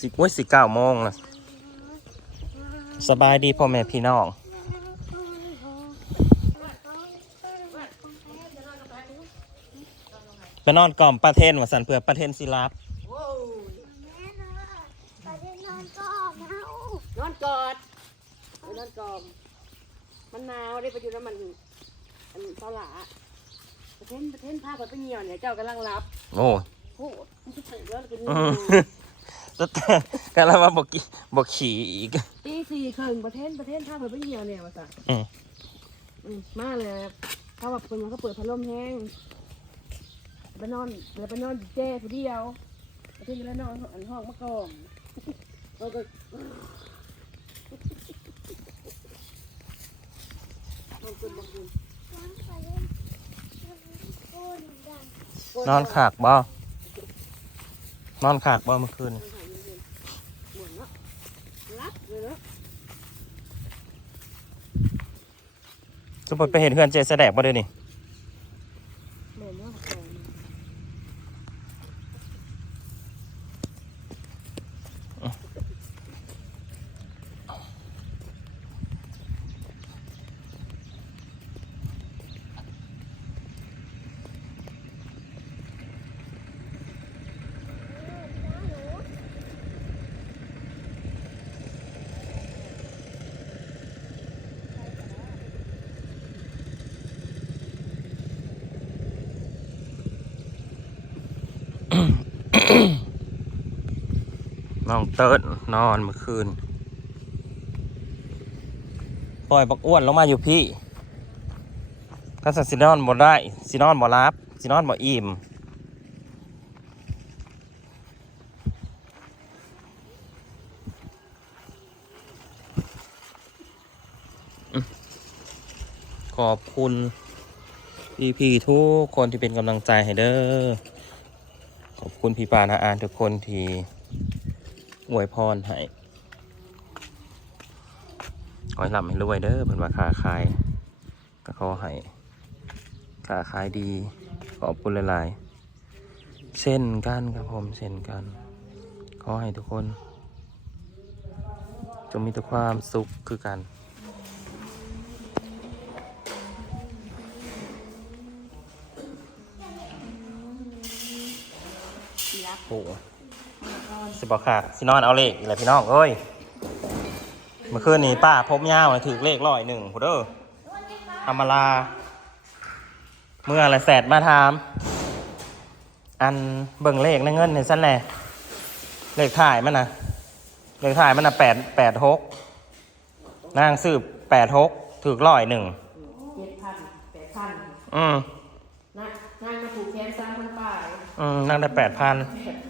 สิโอ้ยสิเก้าโมงละสบายดีพ่อแม่พี่น้องไปนอนกล่อมป้าเทนว่าสันเพื่อป้าเทนสิรับไปเล่นนอนก่อนนะนอนกอดไปนอนกอมมันหนาวได้ไปอยู่แล้วมันอันเสาหลาประเทศประเทศพาไปไปเหี่ยวเนี่ยเจ้ากำลังรับ โอ้โคตรมันจะใส่แล้วกิน อืมก็แล้วว่าบอกกี่บอกขี่อีก ตีสี่ครึ่งประเทศประเทศพาไปไปเหี่ยวเนี่ยมาสั่อืม อืมมาเลยเขาแบบคนมันก็เปิดพัดลมแห้งไปนอนแล้วไปนอนเจ้ผู้เดียวประเทศแล้วนอนอันห้องมะกอมเราก็นอนคุณบอกคุณไปเล่นโอ้ยดังนอนขากบ่นอนขากบ่เมื่อคืนหมดเนาะรับเลยเนาะ สมมติไปเห็นเพื่อนเจแสดงบ่เดี๋ยวนี้ เหมือนเนาะของ น้องเติร์ดนอนเมื่อคืน ปล่อยบักอ้วนลงมาอยู่พี่ก็สันสินอนบ่ได้สินอนบ่รับสินอนบ่อิ่มขอบคุณพี่พี่ทุกคนที่เป็นกำลังใจให้เด้อขอบคุณพี่ปานาอานทุกคนที่ อวยพรให้ขอให้หลับให้รวยเด้อเป็นว่าค้าขาย ก็ขอให้ค้าขายดี ขอบคุณหลายๆเช่นกันครับผมเช่นกัน ขอให้ทุกคน จงมีแต่ความสุขคือกันสีรับโอ้ สิบอกค่ะสินอนเอาเลขอีกแล้วพี่น้องเอ้ยเมื่อคืนนี้ป้าพบยาวถือเลขร้อยหนึ่งพูเด้ออามาลา เมื่ออะไรแสดมาถาม อันเบิ่งเลขในเงินในสั้นแหละเลขถ่ายมันนะเลขถ่ายมันนะแปดแปดหกนางสืบแปดหกถือร้อยหนึ่งเจ็ดพันแปดพันอืมนะนายมาผูกแขนสร้างพันป่ายอืมนางได้แปดพันแปด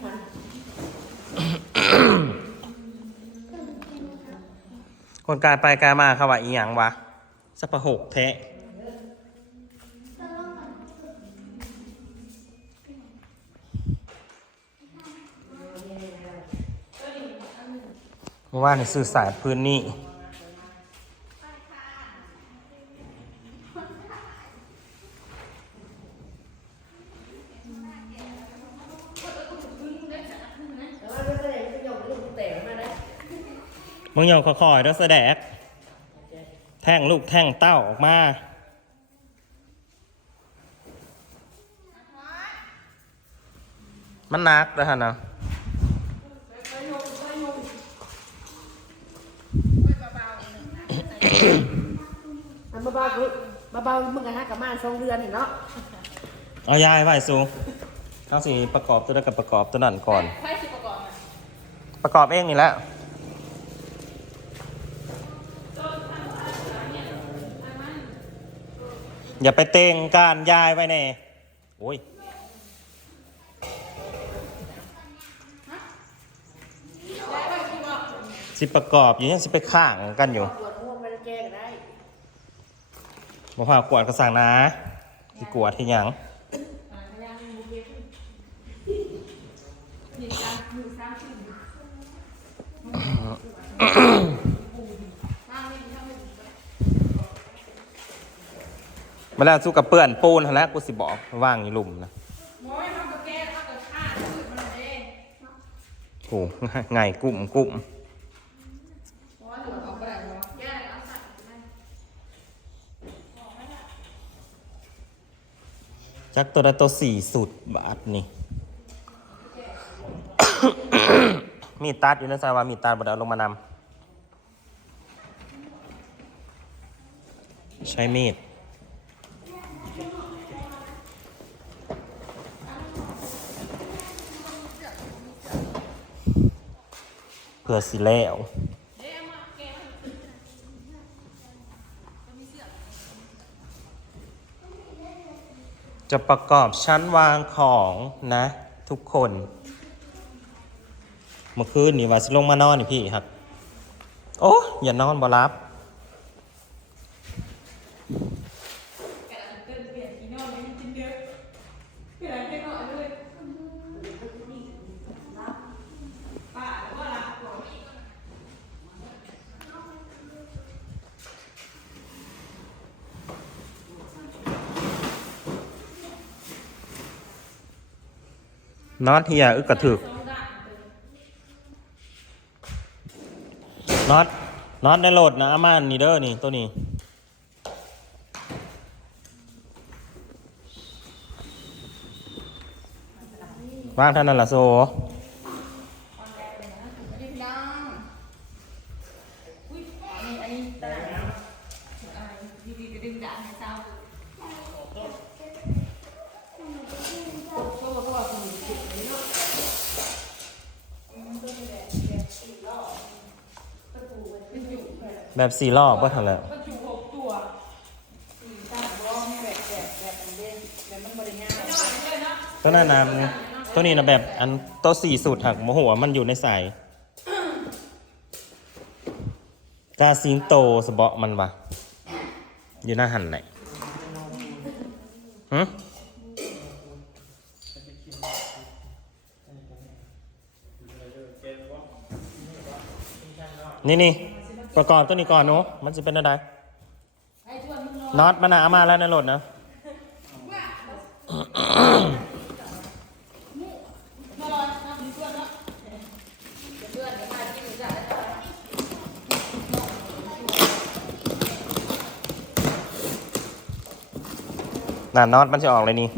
พัน คนกลายไปกลายมาเขาว่าอีหยังวะสัพหกแทะเมื่อวานนี่สื่อสารพื้นนี่ มึงยอคอยๆแล้วแสดก แท่งลูกแท่งเต้าออกมามันนักเลยฮะนะอันเบาๆคือเบาๆมึงกันฮะกับม่านสองเดือนเห็นเนาะ เอายายไว้สูเอาสิประกอบตัวนั้นกับประกอบตัวนั้นก่อนใครสิประกอบประกอบเองนี่แหละ อย่าไปเต็งการยายไว้แน่โอ้ยสิประกอบอยู่ยังสิไปข้างกันอยู่ตรวจม่วงมันแก้กันได้มาพากวดกระสังนะสิกวดที่หยัง มาแล้วสู้กับเปื่อนปูนแล้วกูสิบอกว่างอยู่หลุมนะโอ้ไงกลุ่มกลุ่มจักตัวละตัวสี่สุดบาทนี่ มีตัดอยู่นะซาว่ามีตัดบดเอาลงมานำใช้มีด พื่อสิแล้วจะประกอบชั้นวางของนะ ทุกคน เมื่อคืนนี่ว่าสิลงมานอนนี่พี่ครับ โอ้อย่านอนบ่รับ นอนที่ยาอึกกระถึกน็อตน็อตได้โหลดนะอาม่านนี่เด้อนี่ตัวนี้ว่างเท่านั้นละโซ แบบสี่รอบก็ทันแล้วตัวนั้นนะตัวนี้นะแบบอันตัวสี่สูตรหักโมโหวมันอยู่ในสายกาซิงโตสเบาะมันวะอยู่หน้าหันไหนหึนี่นี่ ประกอบตัวนี้ก่อนเนาะมันจะเป็นอะไรน็อตมันหนามาแล้วในรถนะน่ะน็อตมันจะออกเลยนี่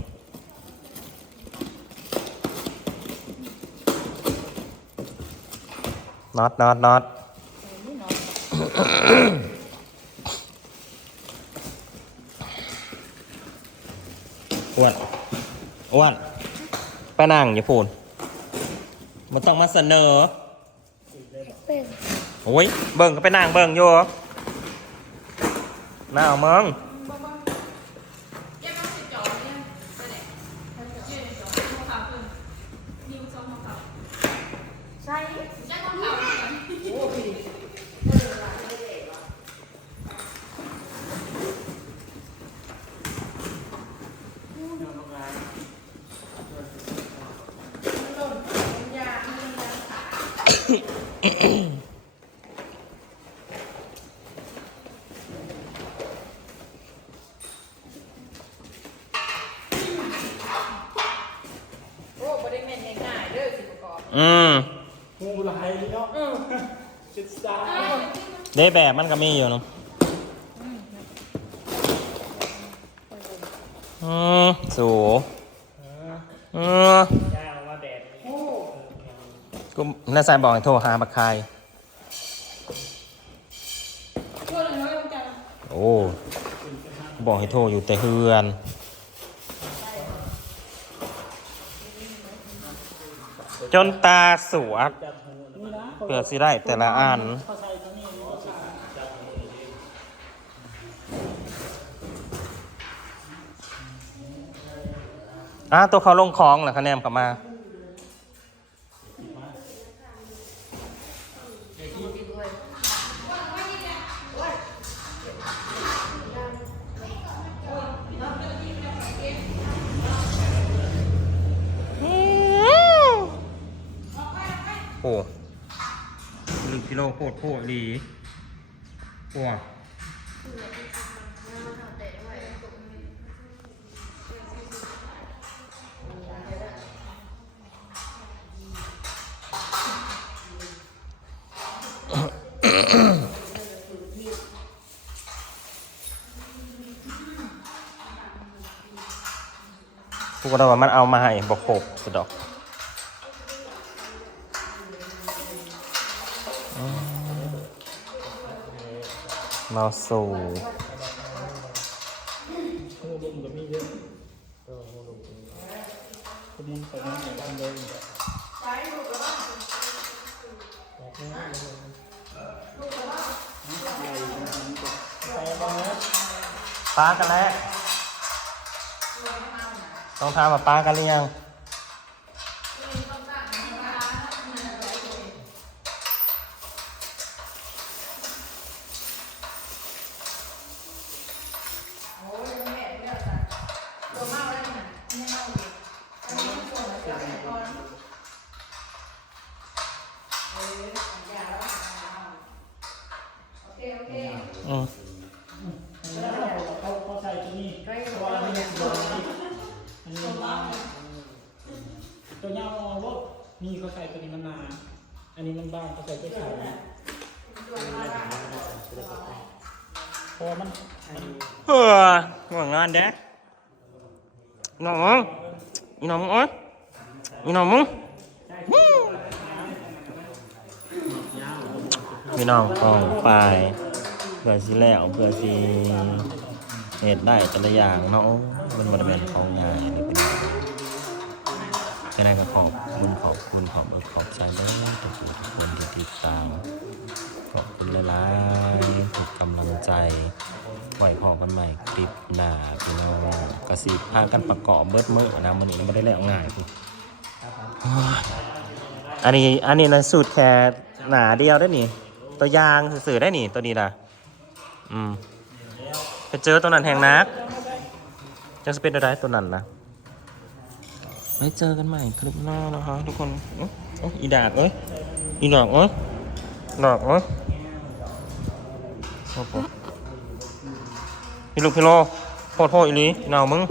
น็อตน็อตน็อต อ้วนอ้วนไปนั่งอย่าพูดมันต้องมาเสนอ เป็นโอ้ย เบิ่งก็ไปนั่งเบิ่งอยู่น่าเอามึงโอ้บ่ได้แม่นง่ายๆเด้อสิประก อบอืมงูลายเนาะจุดสามเด้แบบมันก็มีอยู่เนาะอืมสูอืมย่างว่าแดดกูน่าใส่บอกให้โทรหาบักคายช่วยหน่อยน้อยลงจังโอ้ บอกให้โทรอยู่แต่เฮือน จนตาสวดเพื่อสิได้แต่ละอันอะตัวเขาลงคลองเหรอคะแนนกลับมา โอ้หนึ่งกิโลโคตรโคตรดีปัวพวกเราว่ามันเอามาให้บกครบสุดดอก มาสู่หูลุมก็มีเยอะขมุนขมุนอย่างนั้นเลยไปบ้างนะป้ากันแล้วต้องถามว่าป้ากันหรือยัง เพราะว่ามันมันเฮ้อห่วงงานเด้น้องมึงอีน้องมึงอ้ยอีน้องมึงพี่น้องกองไปเพื่อสิแล้วเพื่อสิเหตุได้แต่ละอย่างเนาะมันบริเวณของงานหรือเได้ก็ขอบคุณขอบคุณขอบเออขอบใจเด้อทุกคนที่ติดตาม ขอบคุณหลายๆทุกกำลังใจไหวพอกันใหม่คลิปหน้าพี่น้องกระสิพากันประกอบเบิดมือนะมันนี้ไม่ได้แล้วง่ายพี่อันนี้อันนี้นะสูตรแค่หนาเดียวได้อนี่ตัวยางสื่อได้นี่ตัวนี้นะอืมไปเจอตัวนั้นแหงนักจะสเปนอะไรตัวนั้นนะ ไว้เจอกันใหม่คลิปหน้านะคะทุกคนอีดาดเอ้ยอีหลอกเอ้ยหลอกเอ้ยโอ้โหพี่ลูกพี่โลโทษโทษอีหลีหนาวมึง